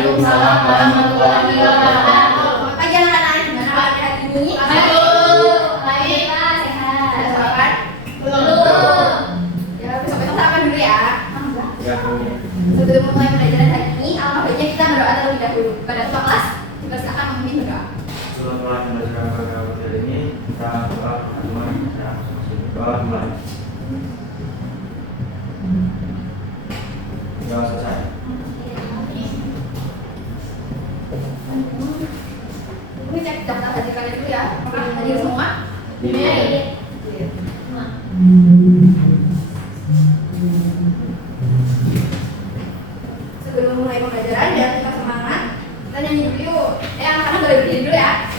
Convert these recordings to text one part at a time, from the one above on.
Waalaikumsalam warahmatullahi wabarakatuh. Pagi anak-anak, gimana kabar hari ini? Baik, Pak. Sehat. Ada sarapan? Belum. Ya, besok-besok sarapan dulu ya. Ya. Sebelum mulai pelajaran hari ini, alangkah baiknya kita berdoa terlebih dahulu. Pada ketua kelas, dipersilakan memimpin berdoa. Sebelum mulai pembelajaran pada hari ini, kita doa mulai. Doa mulai. Doa selesai. Ini cek daftar hadir kalian dulu ya. Apakah hadir semua? Iya. Sebelum mulai pembelajaran, biar kita semangat, kita nyanyi dulu yuk. Anak-anak boleh berdiri dulu ya.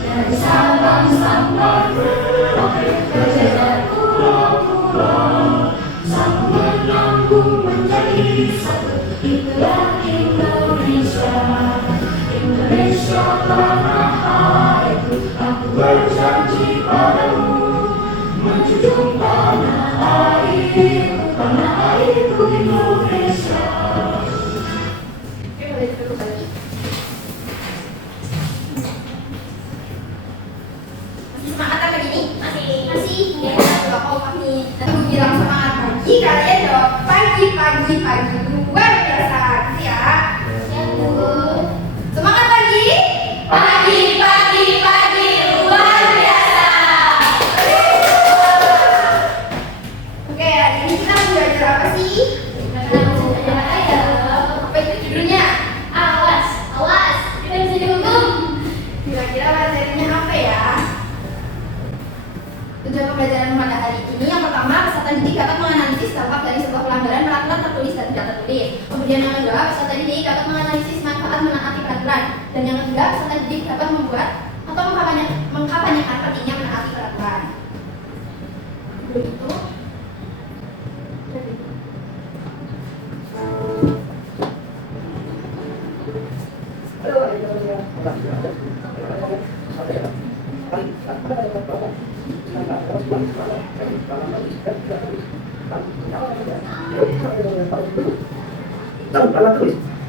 Dari Sabang sampai Merauke berjajar pulau-pulau, sama menyambung menjadi satu. Itulah Indonesia, Indonesia tanah airku. Aku berjanji padamu, menjunjung tanah airku Indonesia. Oke, boleh duduk lagi. Masih semangat kan pagi ini? Masih. Ya, kalau kami aku bilang semangat pagi, kalian jawab pagi. Luar biasa, gitu ya. Ya, Bu. Semangat pagi. Pagi, luar biasa. Oke, hari ini kita mau belajar apa sih? Apa itu judulnya? Awas, kita bisa dihukum. Kira-kira materinya apa ya? Tujuan pembelajaran pada hari ini yang pertama, peserta didik dapat menganalisis dampak dari sebuah pelanggaran peraturan tertulis dan tidak tertulis. Kemudian yang kedua, peserta didik dapat menganalisis manfaat menaati peraturan. Dan yang ketiga, peserta didik dapat membuat atau mengkampanyekan pentingnya menaati peraturan. Begitu.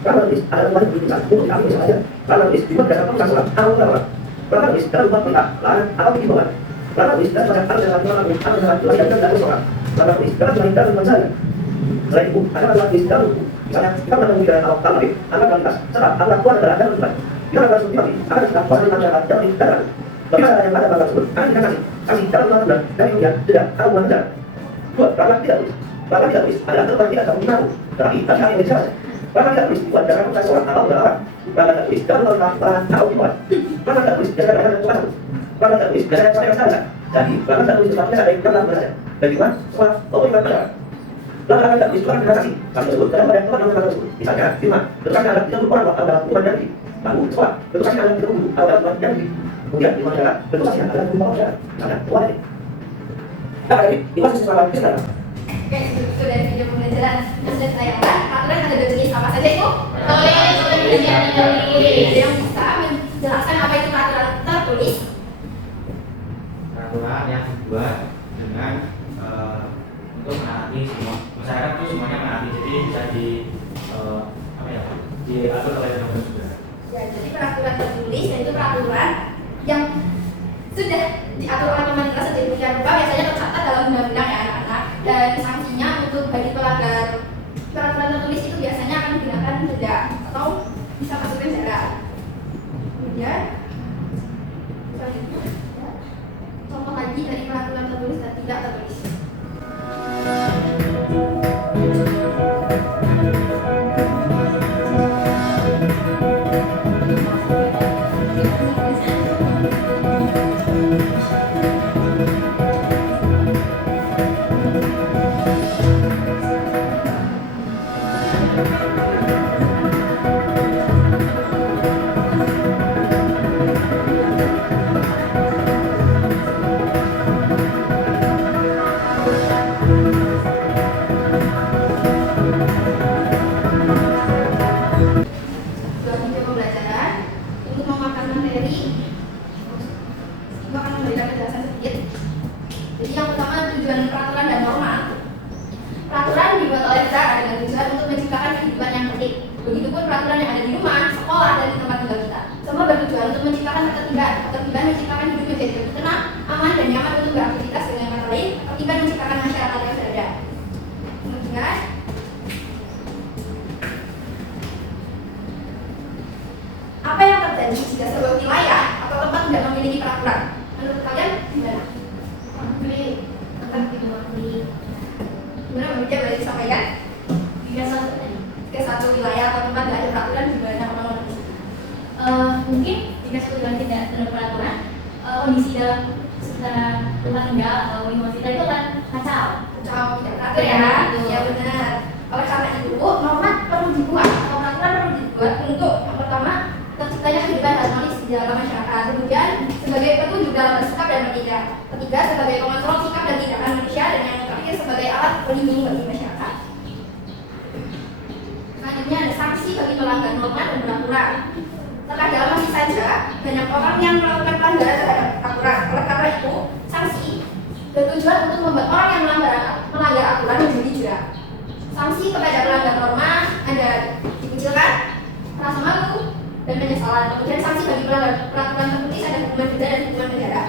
Karena tulis ada rumah di desa untuk kami saja. Karena tulis dibuat dasar pengasuhan atau orang. Karena tulis dalam rumah kita larang atau himbauan. Karena tulis dalam banyak ada dalam orang ada dalam tulis dan dalam seorang. Karena tulis dalam selain dalam mencari. Selain itu ada tulis dalam buku. Misalnya kita menemui dalam awal kamar anak kualitas serta anak kuat adalah dalam tulis. Kita akan seperti akan kita kuat dengan masyarakat dalam dalam. Bagaimana yang ada pada tersebut akan kita kasih dalam bulan dan kemudian tidak tahu mana. Dua, karena tidak tulis. Karena tidak tulis ada tempat tidak tahu menaruh. Tetapi ada yang bisa. Karena tidak tulis buat jangan bukan seorang atau orang. Karena tidak tulis jangan orang tahu dibuat. Karena tidak tulis jangan ada yang tahu. Karena tidak tulis jangan ada yang salah. Jadi karena tidak tulis tetapi ada yang dalam belajar. Dan juga sekolah atau yang belajar. Lalu tidak tulis bukan terima kasih. Kami sebut dalam banyak tempat yang tersebut. Misalnya firman. Tetapi ada 30 orang atau dalam bukan janji. Lalu sekolah. Tetapi ada 30 atau dalam bukan janji. Kemudian di masyarakat. Tetapi ada 30 orang. Misalnya sekolah ini. Nah, ini masih sekolah kita. Oke, itu dari video pembelajaran yang sudah ditayangkan. Peraturan ada berjenis apa saja itu? Ada yang bisa menjelaskan apa itu peraturan tertulis? Peraturan yang dibuat dengan untuk menaati semua masyarakat itu semuanya menaati, jadi bisa diatur oleh undang-undang juga. Ya, jadi peraturan tertulis dan itu peraturan yang sudah diatur oleh pemerintah sedemikian rupa, biasanya tercatat dalam undang-undang ya anak-anak, dan sanksinya untuk bagi pelanggar peraturan tertulis itu biasanya akan dikenakan denda atau bisa masuk penjara. Kemudian selanjutnya contoh lagi dari peraturan tertulis dan tidak tertulis. untuk menciptakan ketertiban. Ketertiban menciptakan hidup menjadi lebih tenang, aman, dan nyaman untuk beraktivitas. Dengan kata lain, ketertiban menciptakan masyarakat yang beradab. Kemudian, apa yang terjadi jika sebuah wilayah atau tempat tidak memiliki peraturan? Menurut kalian gimana? Konflik Gimana memikir boleh disampaikan? jika satu tadi Ke satu wilayah atau tempat tidak ada peraturan gimana teman-teman? mungkin jika suatu wilayah tidak ada peraturan, kondisi dalam sekitar tempat tinggal atau lingkungan kita itu akan kacau. Kacau, tidak teratur ya? Ya benar. Oleh karena itu, norma perlu dibuat atau peraturan perlu dibuat untuk yang pertama terciptanya kehidupan harmonis di dalam masyarakat. Kemudian sebagai petunjuk dalam bersikap dan bertindak. Ketiga sebagai pengontrol sikap dan tindakan manusia, dan yang terakhir sebagai alat pelindung bagi masyarakat. Selanjutnya ada sanksi bagi melanggar norma dan peraturan. Terkadang masih saja banyak orang yang melakukan pelanggaran terhadap aturan. Oleh karena itu, sanksi bertujuan untuk membuat orang yang melanggar aturan menjadi jerah. Sanksi kepada pelanggar norma ada dikucilkan, rasa malu, dan penyesalan. Kemudian sanksi bagi pelanggar peraturan tertulis ada hukuman denda dan hukuman penjara.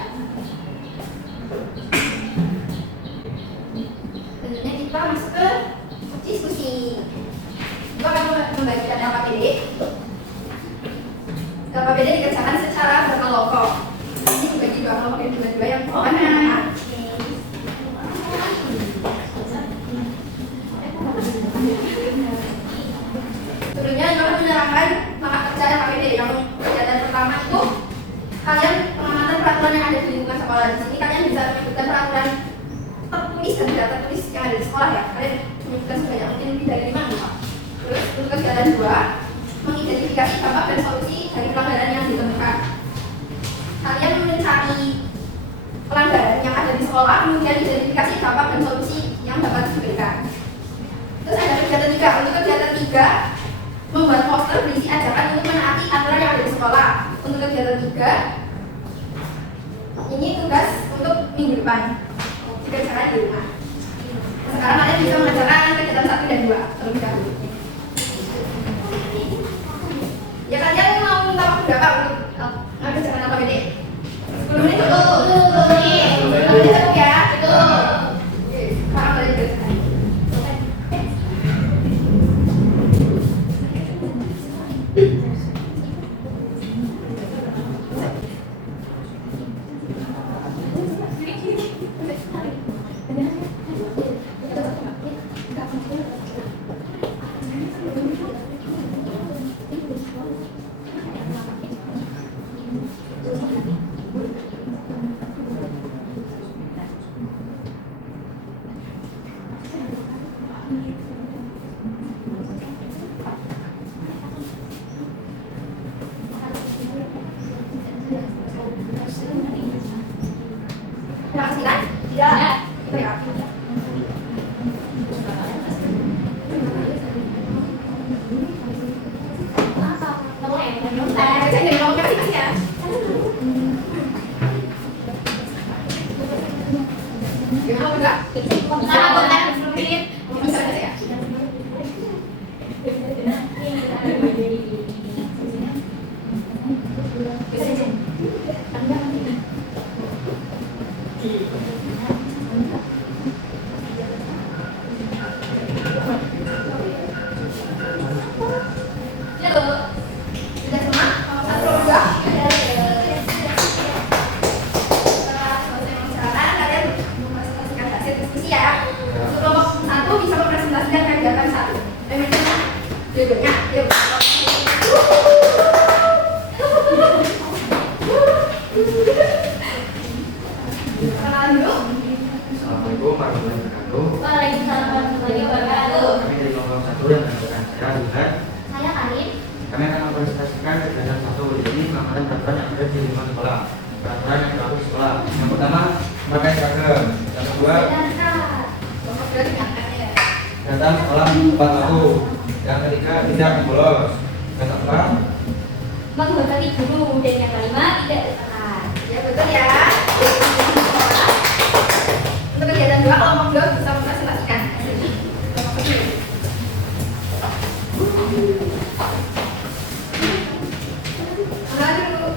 Selanjutnya kita masuk ke diskusi. Kita akan membagikan LKPD. LKPD dikerjakan secara berkelompok. Ini dibagi dua kelompok yang dua-dua yang mana? Sebelumnya kami menyerahkan semangat kerja LKPD. Yang kegiatan pertama itu kalian pengamatan peraturan yang ada di lingkungan sekolah. Di sini kalian bisa menyebutkan peraturan tertulis dan tidak tertulis yang ada di sekolah ya. Kalian menyebutkan sebanyak mungkin lebih dari 5 nih, Pak. Terus untuk kegiatan 2, mengidentifikasi dampak dan solusi dari pelanggaran yang ditemukan. Kalian mencari pelanggaran yang ada di sekolah, kemudian identifikasi dampak dan solusi yang dapat diberikan. Terus ada kegiatan 3. Untuk kegiatan 3, membuat poster berisi ajakan untuk menaati aturan yang ada di sekolah. Untuk kegiatan 3, ini tugas untuk minggu depan. Dikerjakan di rumah. Sekarang kalian bisa mengerjakan kegiatan 1 dan 2 terlebih dahulu. Ya kalian mau minta waktu berapa untuk mengerjakan LKPD? 10 menit cukup? 10 menit cukup ya? Cukup. Oke, sekarang kalian dikerjakan. Terima kasih kan? Tidak. Baik. Saya jadi ngomong kasih ya. Gimana enggak? Nah, 10 menit. Bisa ya. Sudah semua? Satu udah? Setelah selesai pembicaraan, kalian mempresentasikan hasil diskusi ya. Untuk kelompok 1 bisa mempresentasikan kegiatan 1. Bagaimana? Judulnya, yuk. Kenalan dulu. Assalamualaikum warahmatullahi wabarakatuh. Waalaikumsalam warahmatullahi wabarakatuh. Kami dari kelompok 1 yang menentukan saya Zuhad. Saya Karin. Kami akan mempresentasikan kegiatan 1 ini pengamatan peraturan yang ada di lingkungan sekolah. Peraturan yang berlaku di sekolah. Yang pertama, memakai seragam. Yang kedua, Kelompok 2 diangkatnya ya. datang sekolah tepat waktu. Yang ketiga, tidak bolos. Yang keempat, Menghormati guru, dan yang kelima tidak berperan. Ya betul ya. Untuk kegiatan 2, kelompok 2 bisa mempresentasikan hasilnya. Kelompok 1. Kenalan dulu.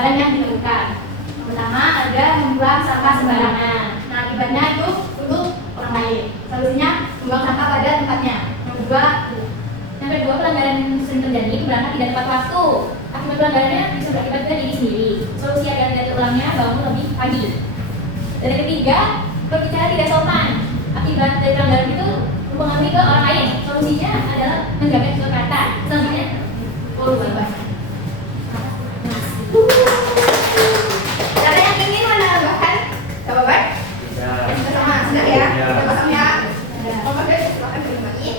pelanggaran yang ditemukan. Pertama ada membuang sampah sembarangan. Nah, akibatnya itu untuk orang lain. Solusinya membuang sampah pada tempatnya. Yang kedua pelanggaran yang sering terjadi berangkat tidak tepat waktu. Akibat pelanggarannya bisa berakibat ke diri sendiri. Solusi agar tidak terulangnya bangun lebih pagi. Dan yang ketiga berbicara tidak sopan. Akibat dari pelanggaran itu mempengaruhi ke orang lain. Solusinya adalah menjaga tutur kata. Selanjutnya, Ada yang ingin menambahkan? Jawaban? Sama, sudah ya? Sudah pasang ya? Oke, silakan ditemani.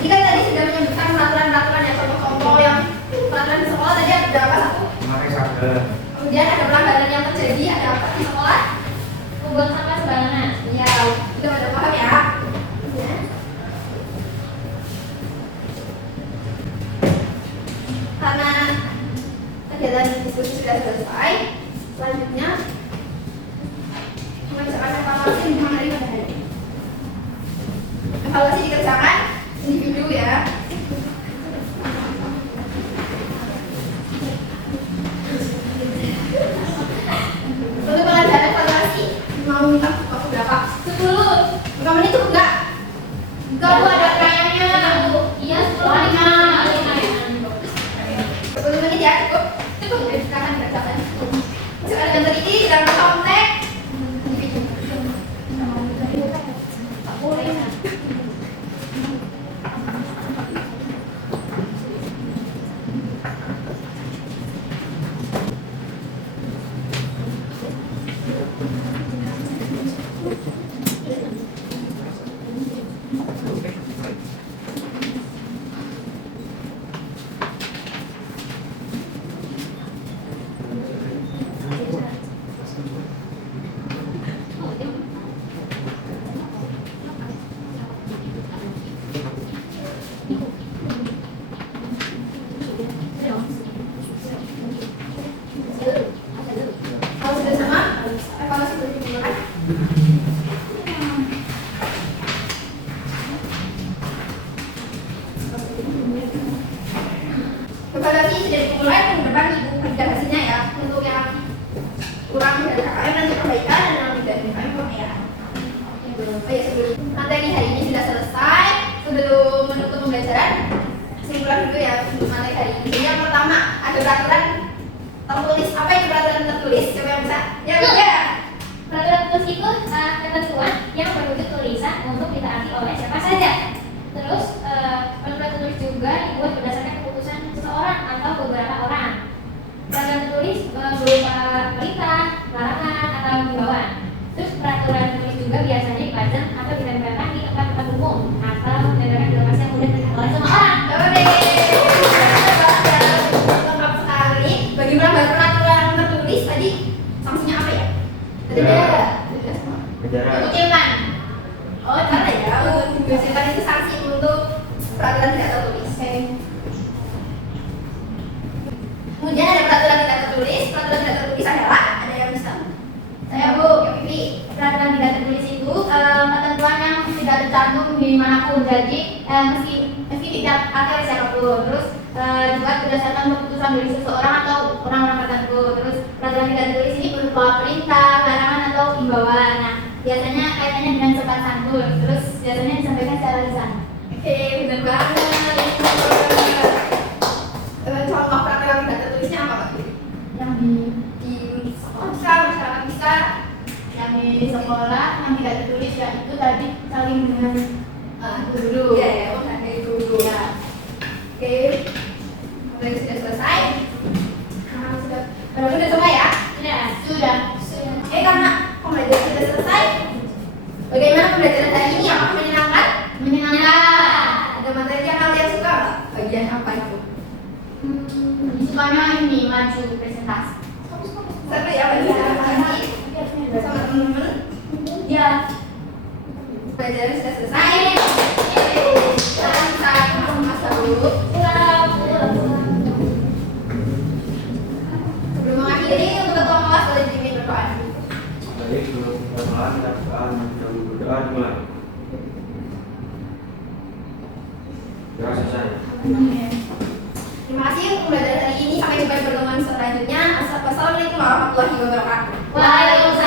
Ini kan tadi sudah menyebutkan peraturan-peraturan yang contoh-contoh yang peraturan di sekolah tadi ada berapa satu? Memakai sarung. Kemudian ada pelanggaran yang terjadi, ada apa di sekolah? membuang sampah sembarangan. Ya, sudah pada paham ya? Karena kegiatan diskusi sudah selesai, selanjutnya mengerjakan evaluasi lingkungan hari pada hari. Evaluasi dikerjakan individu ya. Untuk pelanggaran evaluasi mau minta waktu berapa? 10. 5 menit cukup nggak? Kalau ada kayaknya. Iya, 10 menit. 10 menit ya, cukup. Cukup ya, silakan dikerjakan. Sekarang yang teliti dalam konteks individu. Kalau sudah sama, evaluasi boleh dimulai. Evaluasi sudah dimulai, minggu depan ibu berikan hasilnya ya. Untuk yang kurang dari KKM nanti perbaikan dan yang tidak dari KKM perbaikan. Oh ya, sebelum materi hari ini sudah selesai, sebelum menutup pembelajaran, kesimpulan dulu ya untuk materi hari ini. Jadi yang pertama ada peraturan tertulis. Apa itu peraturan tertulis? Coba yang bisa? Ya, ya. Peraturan tertulis itu ketentuan yang berwujud tulisan untuk ditaati oleh siapa saja. Terus peraturan tertulis juga dibuat berdasarkan keputusan seseorang atau beberapa orang. Peraturan tertulis berupa perintah, larangan, atau himbauan. Terus peraturan tertulis juga biasanya dipajang atau ditempelkan di tempat-tempat umum atau ditempelkan di lokasi yang mudah terlihat oleh semua orang. Coba deh. Lengkap sekali. Bagi melanggar peraturan tertulis tadi sanksinya apa ya? Tadi ada. Penjara. Kutipan. Oh, cara ya. Untuk biasanya itu sanksi untuk peraturan tidak tertulis. Kemudian ada peraturan tidak tertulis. Peraturan tidak tertulis adalah ada yang bisa. Saya Bu, yang Vivi. Peraturan tidak tertulis itu ketentuan yang tidak tercantum di manapun, jadi meski tidak pakai siapapun. Terus dibuat berdasarkan keputusan dari seseorang atau orang-orang tertentu. Terus peraturan tidak tertulis ini berupa perintah, larangan atau himbauan. Nah, biasanya kaitannya dengan sopan santun. Terus biasanya disampaikan secara lisan. Oke, benar banget. Contoh peraturan tidak tertulisnya apa Pak? Yang Di sekolah bisa, masyarakat bisa. yang di sekolah yang tidak tertulis ya itu tadi saling dengan guru. Iya ya, menghargai guru ya. Oke, pembelajaran sudah selesai. Nah, sudah semua ya? Sudah. Karena pembelajaran sudah selesai, bagaimana pembelajaran hari ini? Apakah menyenangkan? Menyenangkan. Ada materi yang kalian suka nggak? Bagian apa itu? Sukanya ini maju presentasi. Seru ya bagian presentasi sama teman-teman. Ya. Pembelajaran sudah selesai. Sekarang kita masuk masa dulu. Sebelum mengakhiri, untuk ketua kelas boleh dipimpin berdoa. Baik, sebelum kita mulai, kita berdoa dimulai. Ya, selesai. Terima kasih untuk pembelajaran sampai pertemuan selanjutnya. Assalamualaikum warahmatullahi wabarakatuh. Waalaikumsalam.